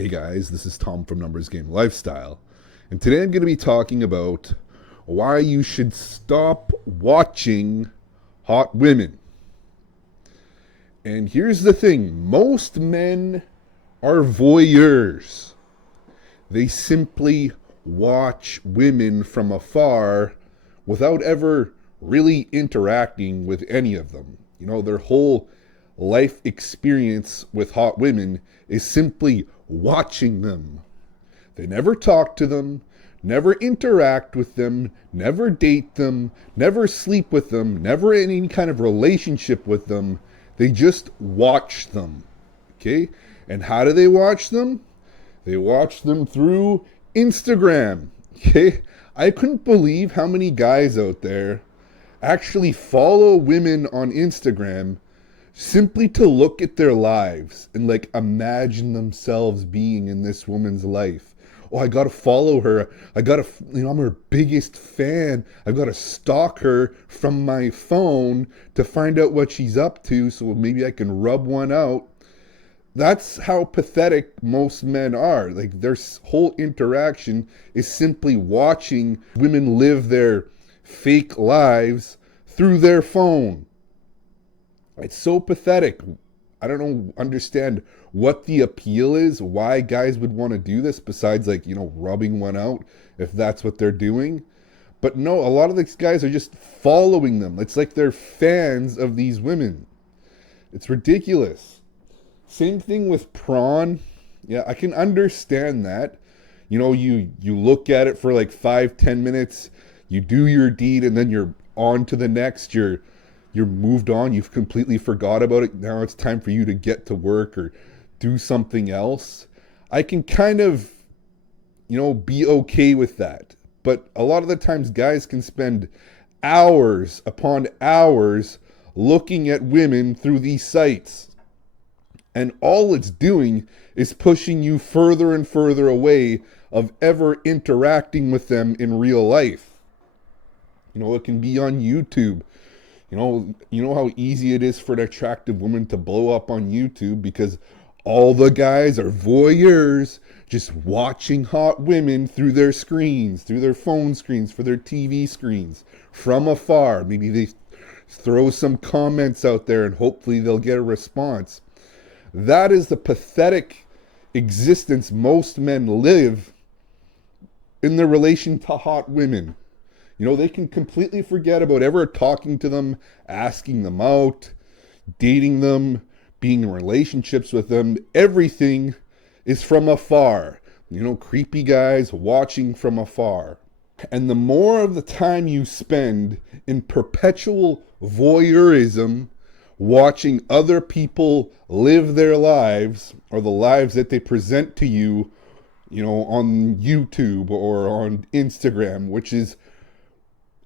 Hey guys, this is Tom from Numbers Game Lifestyle, and today I'm going to be talking about why you should stop watching hot women. And here's the thing, most men are voyeurs. They simply watch women from afar without ever really interacting with any of them. You know, their whole life experience with hot women is simply watching them. They never talk to them, never interact with them, never date them, never sleep with them, never in any kind of relationship with them. They just watch them. Okay? And how do they watch them? They watch them through Instagram. Okay? I couldn't believe how many guys out there actually follow women on Instagram simply to look at their lives and like imagine themselves being in this woman's life. Oh, I gotta follow her. I'm her biggest fan. I've gotta stalk her from my phone to find out what she's up to so maybe I can rub one out. That's how pathetic most men are. Like, their whole interaction is simply watching women live their fake lives through their phone. It's so pathetic. I don't understand what the appeal is, why guys would want to do this besides rubbing one out if that's what they're doing. But no, a lot of these guys are just following them. It's like they're fans of these women. It's ridiculous. Same thing with prawn. Yeah, I can understand that. You know, you look at it for like 5-10 minutes, you do your deed, and then you're on to the next. You're moved on. You've completely forgot about it. Now it's time for you to get to work or do something else. I can kind of, be okay with that. But a lot of the times guys can spend hours upon hours looking at women through these sites. And all it's doing is pushing you further and further away of ever interacting with them in real life. It can be on YouTube. You know how easy it is for an attractive woman to blow up on YouTube because all the guys are voyeurs just watching hot women through their screens, through their phone screens, for their TV screens, from afar. Maybe they throw some comments out there and hopefully they'll get a response. That is the pathetic existence most men live in their relation to hot women. They can completely forget about ever talking to them, asking them out, dating them, being in relationships with them. Everything is from afar. Creepy guys watching from afar. And the more of the time you spend in perpetual voyeurism, watching other people live their lives, or the lives that they present to you, on YouTube or on Instagram, which is,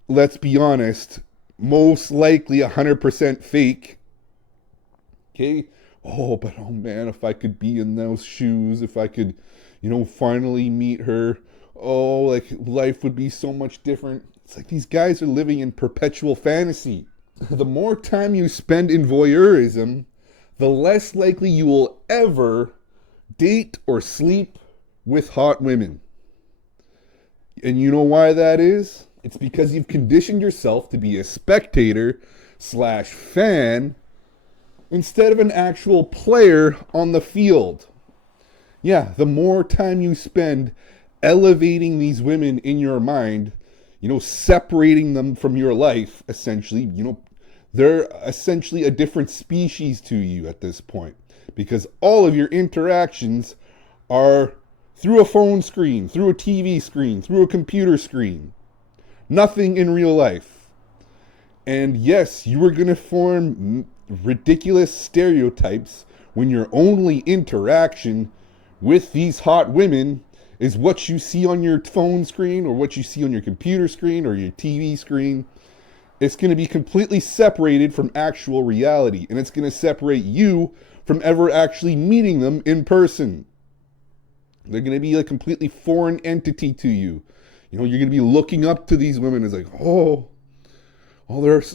let's be honest, most likely 100% fake. Okay? Oh man, if I could be in those shoes, if I could, finally meet her, life would be so much different. It's like these guys are living in perpetual fantasy. The more time you spend in voyeurism, the less likely you will ever date or sleep with hot women. And you know why that is? It's because you've conditioned yourself to be a spectator/fan instead of an actual player on the field. Yeah, the more time you spend elevating these women in your mind, separating them from your life, essentially, they're essentially a different species to you at this point. Because all of your interactions are through a phone screen, through a TV screen, through a computer screen. Nothing in real life. And yes, you are going to form ridiculous stereotypes when your only interaction with these hot women is what you see on your phone screen or what you see on your computer screen or your TV screen. It's going to be completely separated from actual reality, and it's going to separate you from ever actually meeting them in person. They're going to be a completely foreign entity to you. You're going to be looking up to these women as like,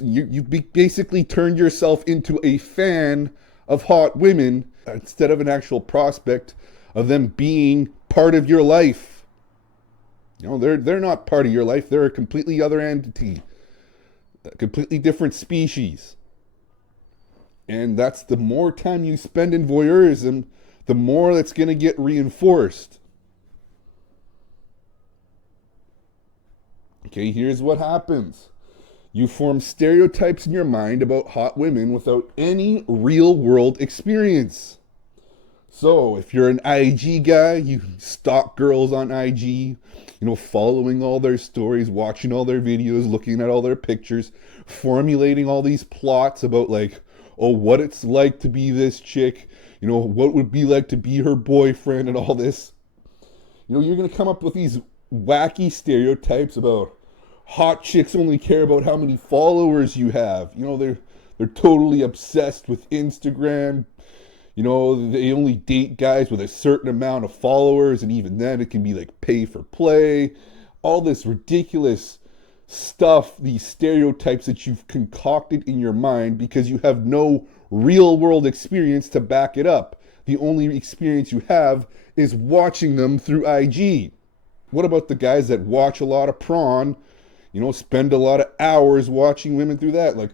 you basically turned yourself into a fan of hot women instead of an actual prospect of them being part of your life. They're not part of your life. They're a completely other entity, a completely different species. And that's the more time you spend in voyeurism, the more that's going to get reinforced. Okay, here's what happens. You form stereotypes in your mind about hot women without any real world experience. So, if you're an IG guy, you stalk girls on IG, following all their stories, watching all their videos, looking at all their pictures, formulating all these plots about what it's like to be this chick, what it would be like to be her boyfriend and all this. You're going to come up with these wacky stereotypes about hot chicks only care about how many followers you have. They're totally obsessed with Instagram. They only date guys with a certain amount of followers, and even then it can be like pay for play. All this ridiculous stuff, these stereotypes that you've concocted in your mind because you have no real world experience to back it up. The only experience you have is watching them through IG. What about the guys that watch a lot of prawn, spend a lot of hours watching women through that? Like,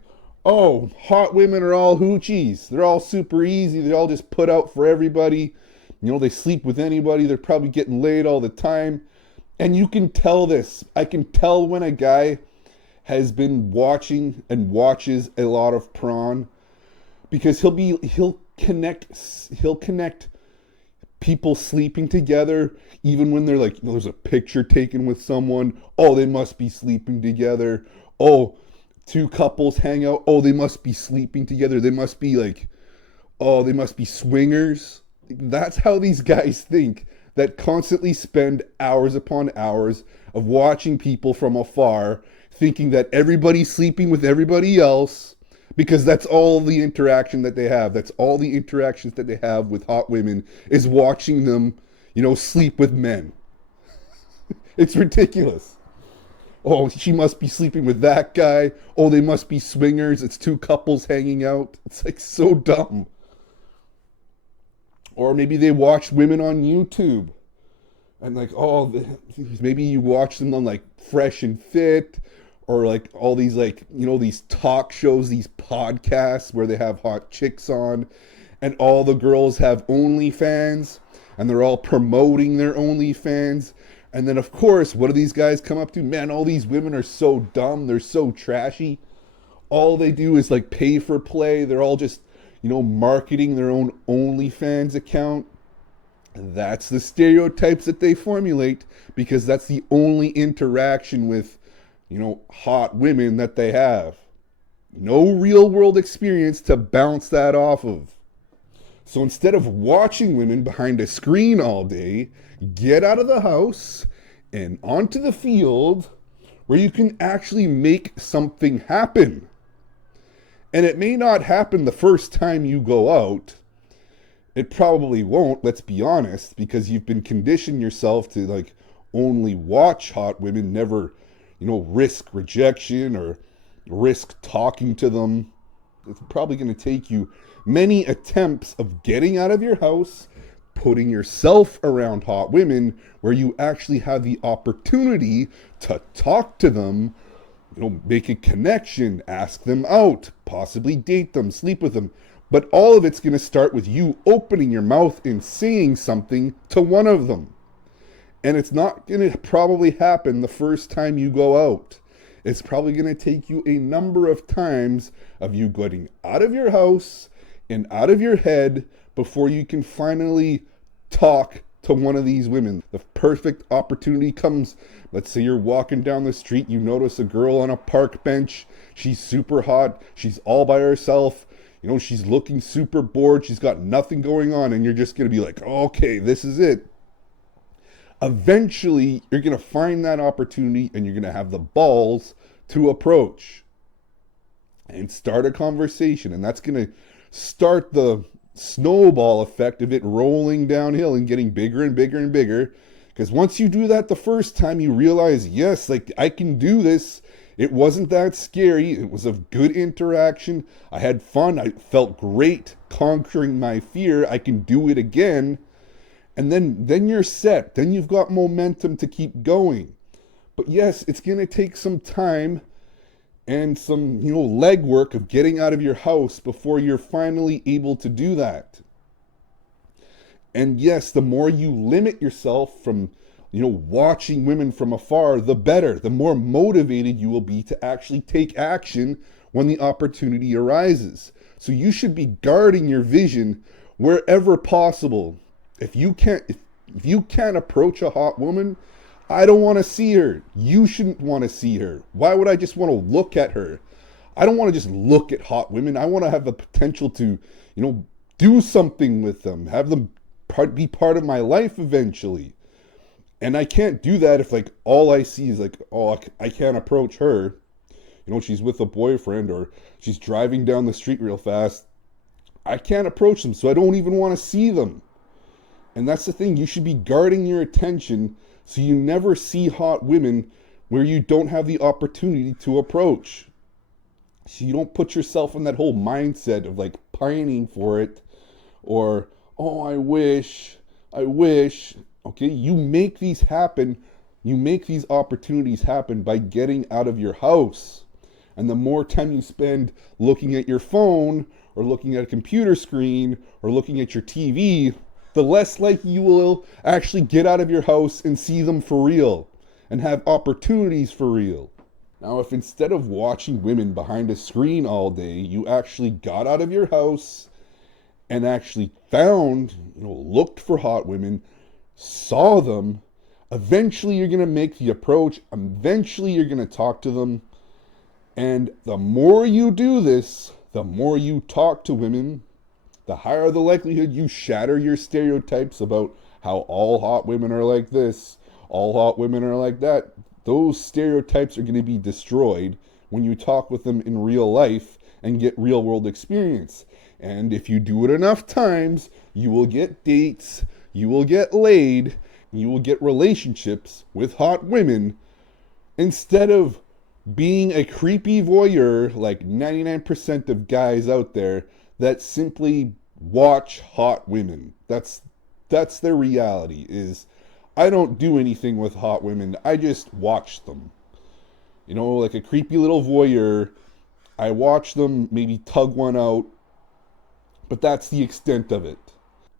oh, hot women are all hoochies. They're all super easy. They all just put out for everybody. They sleep with anybody. They're probably getting laid all the time. And you can tell this. I can tell when a guy has been watching and watches a lot of prawn, because he'll connect people sleeping together, even when they're like, there's a picture taken with someone. Oh, they must be sleeping together. Oh, two couples hang out. Oh, they must be sleeping together. They must be they must be swingers. That's how these guys think, that constantly spend hours upon hours of watching people from afar, thinking that everybody's sleeping with everybody else, because that's all the interaction that they have. That's all the interactions that they have with hot women, is watching them, sleep with men. It's ridiculous. Oh, she must be sleeping with that guy. Oh, they must be swingers. It's two couples hanging out. It's so dumb. Or maybe they watch women on YouTube. And maybe you watch them on Fresh and Fit, or all these these talk shows, these podcasts where they have hot chicks on, and all the girls have OnlyFans, and they're all promoting their OnlyFans. And then, of course, what do these guys come up to? Man, all these women are so dumb. They're so trashy. All they do is pay for play. They're all just, marketing their own OnlyFans account. And that's the stereotypes that they formulate, because that's the only interaction with, hot women that they have. No real world experience to bounce that off of. So instead of watching women behind a screen all day, get out of the house and onto the field where you can actually make something happen. And it may not happen the first time you go out. It probably won't, let's be honest, because you've been conditioned yourself to only watch hot women, never, risk rejection or risk talking to them. It's probably going to take you many attempts of getting out of your house, putting yourself around hot women where you actually have the opportunity to talk to them, make a connection, ask them out, possibly date them, sleep with them. But all of it's going to start with you opening your mouth and saying something to one of them. And it's not going to probably happen the first time you go out. It's probably going to take you a number of times of you getting out of your house and out of your head before you can finally talk to one of these women. The perfect opportunity comes. Let's say you're walking down the street, you notice a girl on a park bench. She's super hot. She's all by herself. She's looking super bored. She's got nothing going on. And you're just going to be like, okay, this is it. Eventually, you're going to find that opportunity and you're going to have the balls to approach and start a conversation. And that's going to start the snowball effect of it rolling downhill and getting bigger and bigger and bigger. Because once you do that the first time, you realize, yes, I can do this. It wasn't that scary. It was a good interaction. I had fun. I felt great conquering my fear. I can do it again. And then you're set. Then you've got momentum to keep going. But yes, it's going to take some time and some, legwork of getting out of your house before you're finally able to do that. And yes, the more you limit yourself from, watching women from afar, the better. The more motivated you will be to actually take action when the opportunity arises. So you should be guarding your vision wherever possible. If you can't approach a hot woman, I don't want to see her. You shouldn't want to see her. Why would I just want to look at her? I don't want to just look at hot women. I want to have the potential to, do something with them, have them be part of my life eventually. And I can't do that if all I see is oh, I can't approach her. She's with a boyfriend or she's driving down the street real fast. I can't approach them, so I don't even want to see them. And that's the thing. You should be guarding your attention so you never see hot women where you don't have the opportunity to approach. So you don't put yourself in that whole mindset of pining for it or, oh, I wish. Okay, you make these happen. You make these opportunities happen by getting out of your house. And the more time you spend looking at your phone or looking at a computer screen or looking at your TV, the less likely you will actually get out of your house and see them for real and have opportunities for real. Now, if instead of watching women behind a screen all day, you actually got out of your house and actually found, looked for hot women, saw them, eventually you're going to make the approach, eventually you're going to talk to them. And the more you do this, the more you talk to women, the higher the likelihood you shatter your stereotypes about how all hot women are like this, all hot women are like that. Those stereotypes are going to be destroyed when you talk with them in real life and get real world experience. And if you do it enough times, you will get dates, you will get laid, you will get relationships with hot women instead of being a creepy voyeur like 99% of guys out there that simply watch hot women. That's their reality is, I don't do anything with hot women. I just watch them. Like a creepy little voyeur. I watch them maybe tug one out, but that's the extent of it.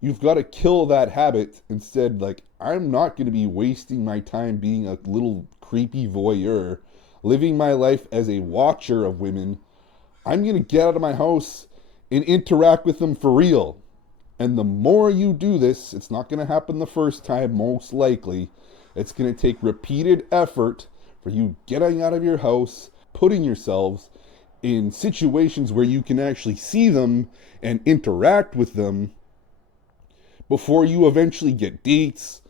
You've got to kill that habit. Instead, I'm not going to be wasting my time being a little creepy voyeur, living my life as a watcher of women. I'm going to get out of my house and interact with them for real. And the more you do this, it's not going to happen the first time, most likely. It's going to take repeated effort for you getting out of your house, putting yourselves in situations where you can actually see them and interact with them before you eventually get dates,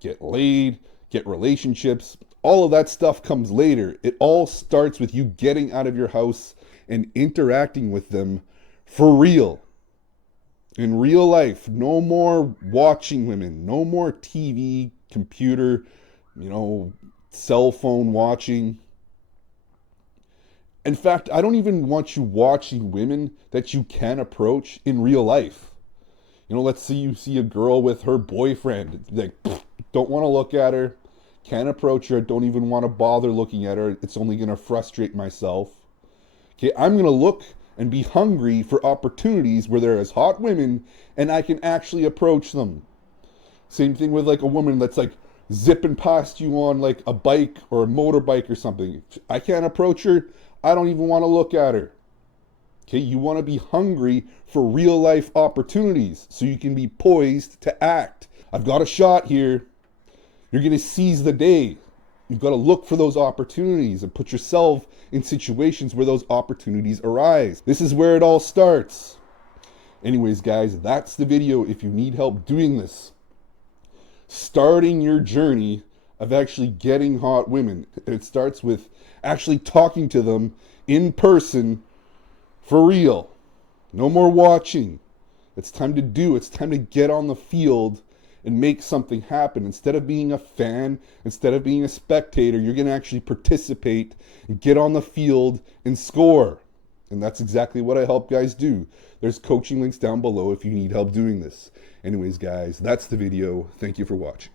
get laid, get relationships. All of that stuff comes later. It all starts with you getting out of your house and interacting with them for real. In real life, no more watching women, no more TV, computer, cell phone watching. In fact, I don't even want you watching women that you can approach in real life. Let's say you see a girl with her boyfriend. Don't want to look at her, can't approach her, don't even want to bother looking at her. It's only going to frustrate myself. Okay, I'm going to look and be hungry for opportunities where there is hot women and I can actually approach them. Same thing with a woman that's zipping past you on a bike or a motorbike or something. I can't approach her. I don't even want to look at her. Okay, you want to be hungry for real life opportunities so you can be poised to act. I've got a shot here. You're going to seize the day. You've got to look for those opportunities and put yourself in situations where those opportunities arise. This is where it all starts. Anyways, guys, that's the video if you need help doing this. Starting your journey of actually getting hot women. It starts with actually talking to them in person for real. No more watching. It's time to do. It's time to get on the field and make something happen. Instead of being a fan, instead of being a spectator, you're going to actually participate and get on the field and score. And that's exactly what I help guys do. There's coaching links down below if you need help doing this. Anyways, guys, that's the video. Thank you for watching.